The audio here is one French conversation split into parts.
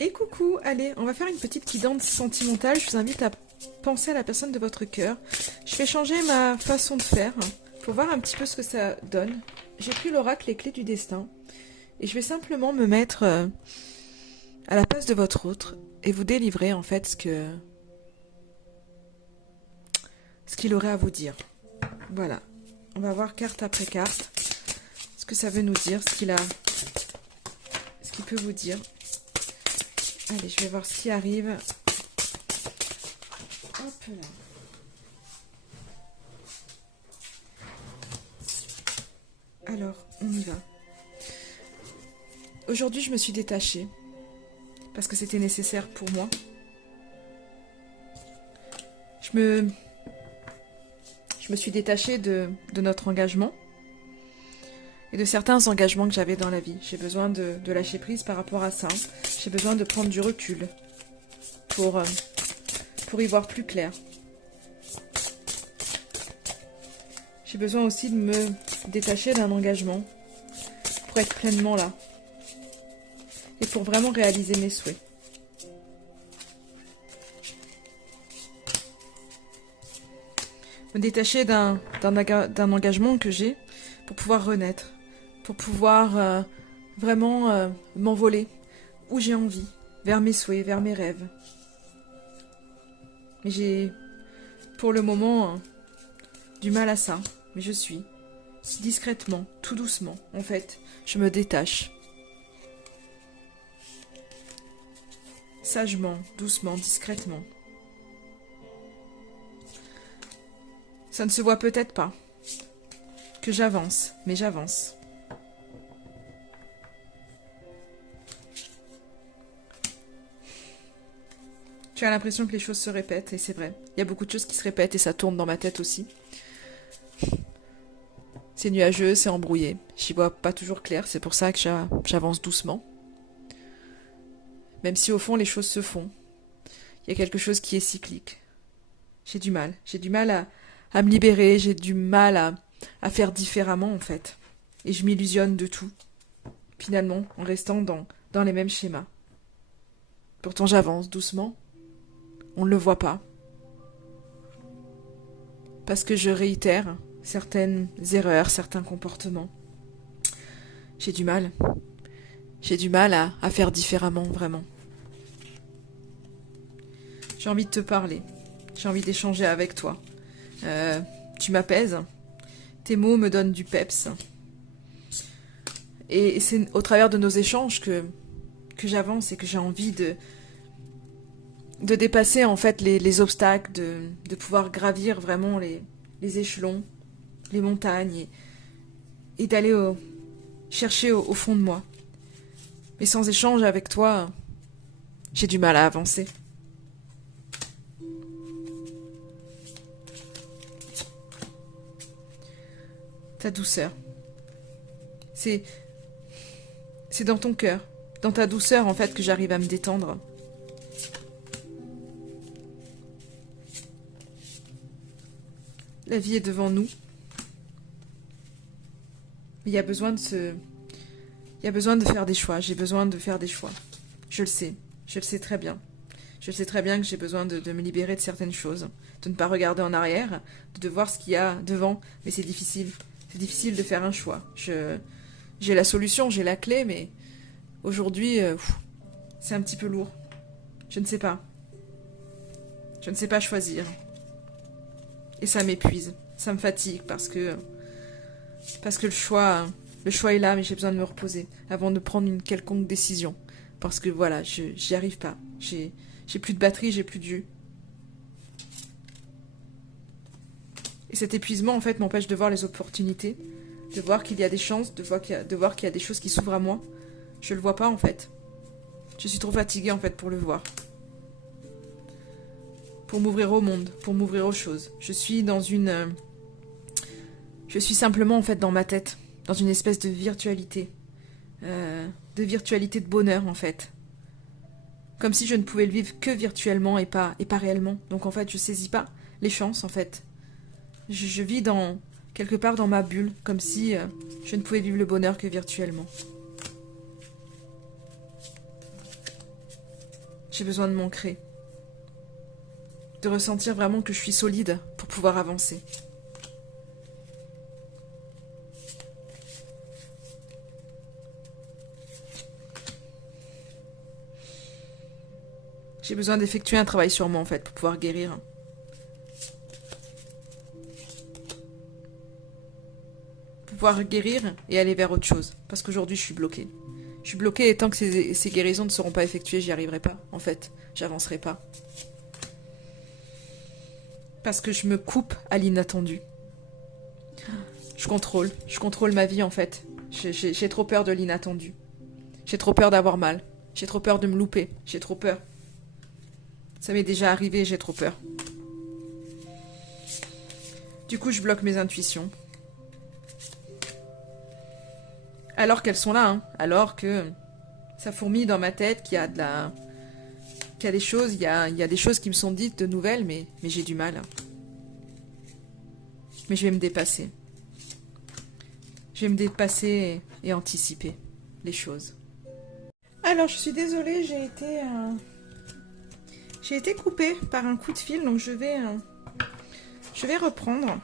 Et coucou, allez, on va faire une petite guidance sentimentale. Je vous invite à penser à la personne de votre cœur. Je vais changer ma façon de faire pour voir un petit peu ce que ça donne. J'ai pris l'oracle Les Clés du Destin et je vais simplement me mettre à la place de votre autre et vous délivrer en fait ce qu'il aurait à vous dire. Voilà, on va voir carte après carte ce que ça veut nous dire, ce qu'il peut vous dire. Allez, je vais voir ce qui arrive. Hop là. Alors, on y va. Aujourd'hui, je me suis détachée parce que c'était nécessaire pour moi. Je me suis détachée de notre engagement et de certains engagements que j'avais dans la vie. J'ai besoin de lâcher prise par rapport à ça. J'ai besoin de prendre du recul pour y voir plus clair. J'ai besoin aussi de me détacher d'un engagement pour être pleinement là et pour vraiment réaliser mes souhaits. Me détacher d'un engagement que j'ai pour pouvoir renaître, pour pouvoir vraiment m'envoler où j'ai envie, vers mes souhaits, vers mes rêves. Mais j'ai pour le moment du mal à ça, mais je suis discrètement, tout doucement, en fait, je me détache. Sagement, doucement, discrètement. Ça ne se voit peut-être pas que j'avance, mais j'avance. Tu as l'impression que les choses se répètent, et c'est vrai. Il y a beaucoup de choses qui se répètent, et ça tourne dans ma tête aussi. C'est nuageux, c'est embrouillé. J'y vois pas toujours clair, c'est pour ça que j'avance doucement. Même si au fond les choses se font. Il y a quelque chose qui est cyclique. J'ai du mal. J'ai du mal à me libérer, j'ai du mal à faire différemment en fait. Et je m'illusionne de tout. Finalement, en restant dans les mêmes schémas. Pourtant j'avance doucement. On ne le voit pas. Parce que je réitère certaines erreurs, certains comportements. J'ai du mal. J'ai du mal à faire différemment, vraiment. J'ai envie de te parler. J'ai envie d'échanger avec toi. Tu m'apaises. Tes mots me donnent du peps. Et c'est au travers de nos échanges que j'avance et que j'ai envie de dépasser en fait les obstacles, de pouvoir gravir vraiment les échelons, les montagnes et d'aller chercher au fond de moi. Mais sans échange avec toi, j'ai du mal à avancer. Ta douceur. C'est dans ton cœur, dans ta douceur en fait que j'arrive à me détendre. La vie est devant nous. Mais il y a besoin de faire des choix. J'ai besoin de faire des choix. Je le sais très bien. Je sais très bien que j'ai besoin de me libérer de certaines choses, de ne pas regarder en arrière, de voir ce qu'il y a devant. Mais c'est difficile. C'est difficile de faire un choix. J'ai la solution, j'ai la clé, mais aujourd'hui, c'est un petit peu lourd. Je ne sais pas. Je ne sais pas choisir. Et ça m'épuise. Ça me fatigue parce que le choix est là, mais j'ai besoin de me reposer avant de prendre une quelconque décision. Parce que voilà, j'y arrive pas. J'ai plus de batterie, j'ai plus de jus. Et cet épuisement, en fait, m'empêche de voir les opportunités, de voir qu'il y a des chances, de voir qu'il y a des choses qui s'ouvrent à moi. Je le vois pas, en fait. Je suis trop fatiguée, en fait, pour le voir. Pour m'ouvrir au monde, pour m'ouvrir aux choses. Je suis simplement, en fait, dans ma tête, dans une espèce de virtualité. De bonheur, en fait. Comme si je ne pouvais le vivre que virtuellement et pas réellement. Donc, en fait, je saisis pas les chances, en fait. Je vis quelque part dans ma bulle, comme si je ne pouvais vivre le bonheur que virtuellement. J'ai besoin de m'ancrer. De ressentir vraiment que je suis solide pour pouvoir avancer. J'ai besoin d'effectuer un travail sur moi, en fait, pour pouvoir guérir. Pour pouvoir guérir et aller vers autre chose. Parce qu'aujourd'hui, je suis bloquée. Je suis bloquée et tant que ces guérisons ne seront pas effectuées, j'y arriverai pas, en fait. J'avancerai pas. Parce que je me coupe à l'inattendu. Je contrôle ma vie, en fait. J'ai trop peur de l'inattendu. J'ai trop peur d'avoir mal. J'ai trop peur de me louper. J'ai trop peur. Ça m'est déjà arrivé, j'ai trop peur. Du coup, je bloque mes intuitions. Alors qu'elles sont là, hein. Alors que ça fourmille dans ma tête, qu'il y a des choses, il y a des choses qui me sont dites de nouvelles, mais j'ai du mal. Mais je vais me dépasser. Je vais me dépasser et anticiper les choses. Alors, je suis désolée, j'ai été coupée par un coup de fil, donc je vais reprendre.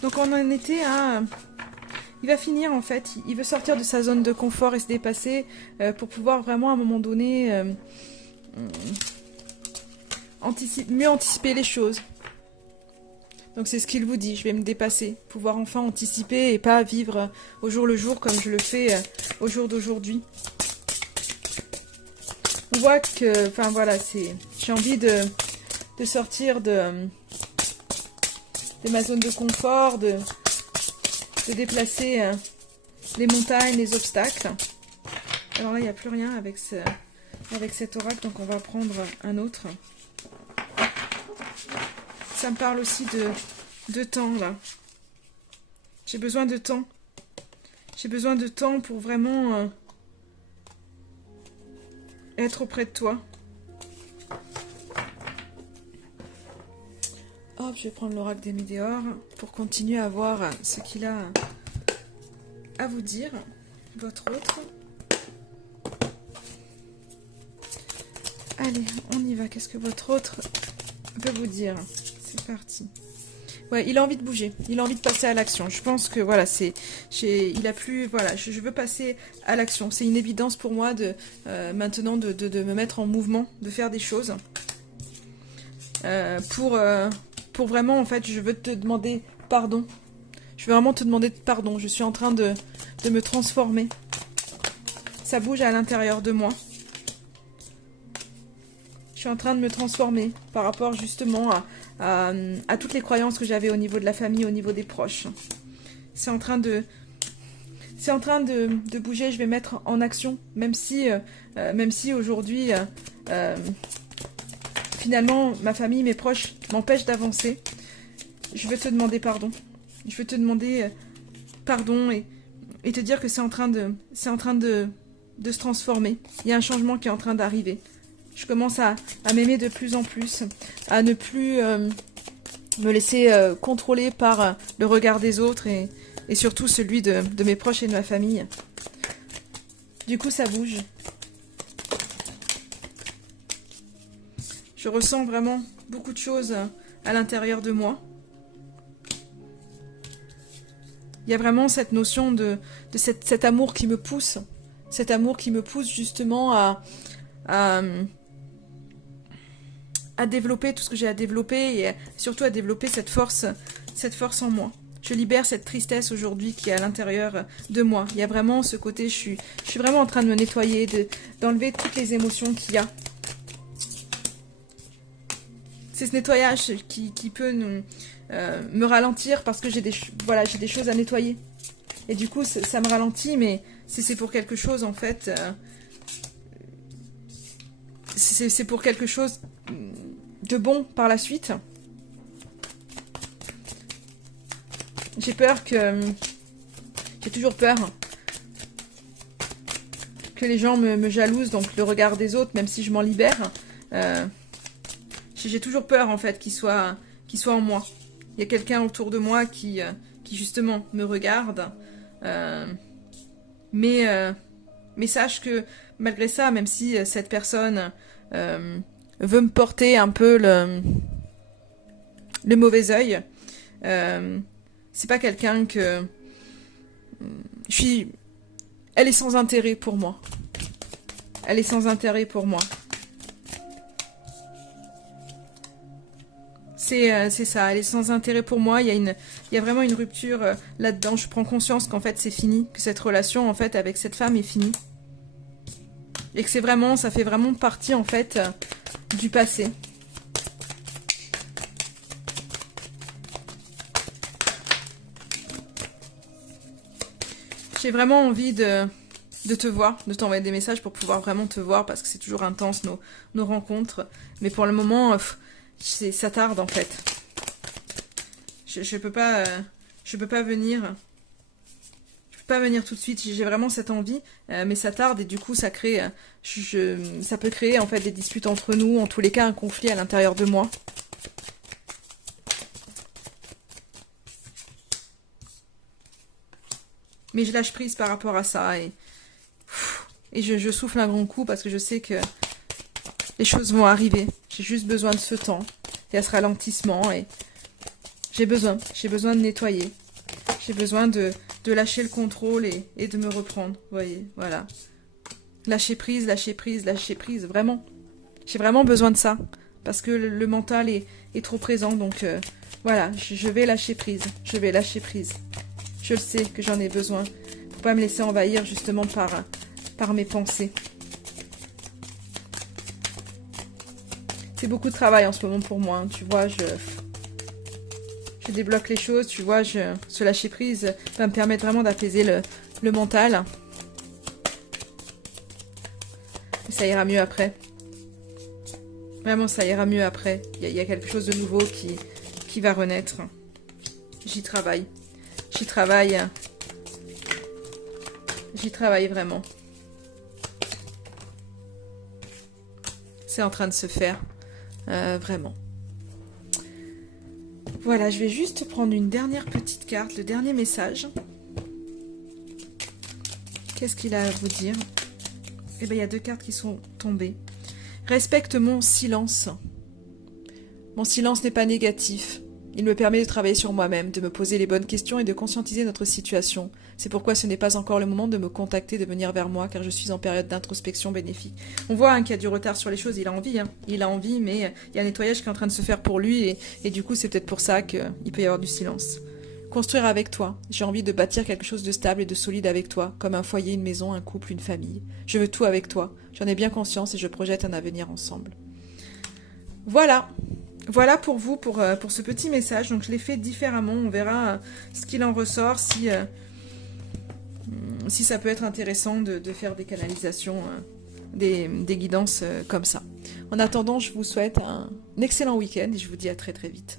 Donc on en était à... Il va finir en fait, il veut sortir de sa zone de confort et se dépasser pour pouvoir vraiment à un moment donné mieux anticiper les choses. Donc c'est ce qu'il vous dit, je vais me dépasser, pouvoir enfin anticiper et pas vivre au jour le jour comme je le fais au jour d'aujourd'hui. On voit que, enfin voilà, j'ai envie de sortir de ma zone de confort, de déplacer les montagnes, les obstacles. Alors là, il n'y a plus rien avec cet oracle, donc on va prendre un autre. Ça me parle aussi de temps, là. J'ai besoin de temps. J'ai besoin de temps pour vraiment être auprès de toi. Hop, je vais prendre l'oracle des météores pour continuer à voir ce qu'il a à vous dire. Votre autre. Allez, on y va. Qu'est-ce que votre autre peut vous dire? C'est parti. Ouais, il a envie de bouger. Il a envie de passer à l'action. Je pense que voilà, il a plus, voilà, je veux passer à l'action. C'est une évidence pour moi maintenant de me mettre en mouvement, de faire des choses. Pour vraiment, en fait, je veux te demander pardon. Je veux vraiment te demander pardon. Je suis en train de me transformer. Ça bouge à l'intérieur de moi. Je suis en train de me transformer par rapport justement à toutes les croyances que j'avais au niveau de la famille, au niveau des proches. C'est en train de bouger. Je vais mettre en action, même si aujourd'hui, finalement, ma famille, mes proches m'empêchent d'avancer. Je veux te demander pardon. Je veux te demander pardon et te dire que c'est en train de se transformer. Il y a un changement qui est en train d'arriver. Je commence à m'aimer de plus en plus, à ne plus me laisser contrôler par le regard des autres et surtout celui de mes proches et de ma famille. Du coup, ça bouge. Je ressens vraiment beaucoup de choses à l'intérieur de moi. Il y a vraiment cette notion de cet amour qui me pousse. Cet amour qui me pousse justement à développer tout ce que j'ai à développer et surtout à développer cette force en moi. Je libère cette tristesse aujourd'hui qui est à l'intérieur de moi. Il y a vraiment ce côté, je suis vraiment en train de me nettoyer, d'enlever toutes les émotions qu'il y a. C'est ce nettoyage qui peut me ralentir parce que j'ai des choses à nettoyer. Et du coup, ça me ralentit, mais c'est pour quelque chose, en fait. C'est pour quelque chose de bon par la suite. J'ai toujours peur que les gens me jalousent, donc le regard des autres, même si je m'en libère. J'ai toujours peur, en fait, qu'il soit en moi. Il y a quelqu'un autour de moi qui justement me regarde, mais Mais sache que malgré ça, même si cette personne veut me porter un peu le mauvais œil, c'est pas quelqu'un que... Je suis... Elle est sans intérêt pour moi. Elle est sans intérêt pour moi. C'est ça, elle est sans intérêt pour moi. Il y a vraiment une rupture là-dedans. Je prends conscience qu'en fait c'est fini, que cette relation en fait avec cette femme est finie. Et que c'est vraiment, ça fait vraiment partie en fait du passé. J'ai vraiment envie de te voir, de t'envoyer des messages pour pouvoir vraiment te voir, parce que c'est toujours intense nos rencontres. Mais pour le moment, ça tarde en fait. Je peux pas venir. Je peux pas venir tout de suite. J'ai vraiment cette envie, mais ça tarde et du coup ça crée, ça peut créer en fait des disputes entre nous, en tous les cas un conflit à l'intérieur de moi. Mais je lâche prise par rapport à ça et je souffle un grand coup parce que je sais que les choses vont arriver. J'ai juste besoin de ce temps. Il y a ce ralentissement et j'ai besoin de nettoyer. J'ai besoin de lâcher le contrôle et de me reprendre. Vous voyez, voilà. Lâcher prise, vraiment. J'ai vraiment besoin de ça. Parce que le mental est trop présent. Donc voilà, je vais lâcher prise. Je vais lâcher prise. Je le sais que j'en ai besoin. Pour pas me laisser envahir justement par mes pensées. C'est beaucoup de travail en ce moment pour moi. Hein. Tu vois, je débloque les choses. Tu vois, ce lâcher prise va me permettre vraiment d'apaiser le mental. Et ça ira mieux après. Vraiment, ça ira mieux après. Il y a quelque chose de nouveau qui va renaître. J'y travaille. J'y travaille vraiment. C'est en train de se faire. Vraiment. Voilà, je vais juste prendre une dernière petite carte, le dernier message. Qu'est-ce qu'il a à vous dire? Eh bien, il y a 2 cartes qui sont tombées. Respecte mon silence. Mon silence n'est pas négatif. Il me permet de travailler sur moi-même, de me poser les bonnes questions et de conscientiser notre situation. C'est pourquoi ce n'est pas encore le moment de me contacter, de venir vers moi, car je suis en période d'introspection bénéfique. On voit qu'il y a du retard sur les choses, il a envie, il a envie, mais il y a un nettoyage qui est en train de se faire pour lui, et du coup c'est peut-être pour ça qu'il peut y avoir du silence. Construire avec toi. J'ai envie de bâtir quelque chose de stable et de solide avec toi, comme un foyer, une maison, un couple, une famille. Je veux tout avec toi. J'en ai bien conscience et je projette un avenir ensemble. Voilà. Voilà pour vous, pour ce petit message. Donc je l'ai fait différemment. On verra ce qu'il en ressort, si ça peut être intéressant de faire des canalisations, des guidances comme ça. En attendant, je vous souhaite un excellent week-end et je vous dis à très très vite.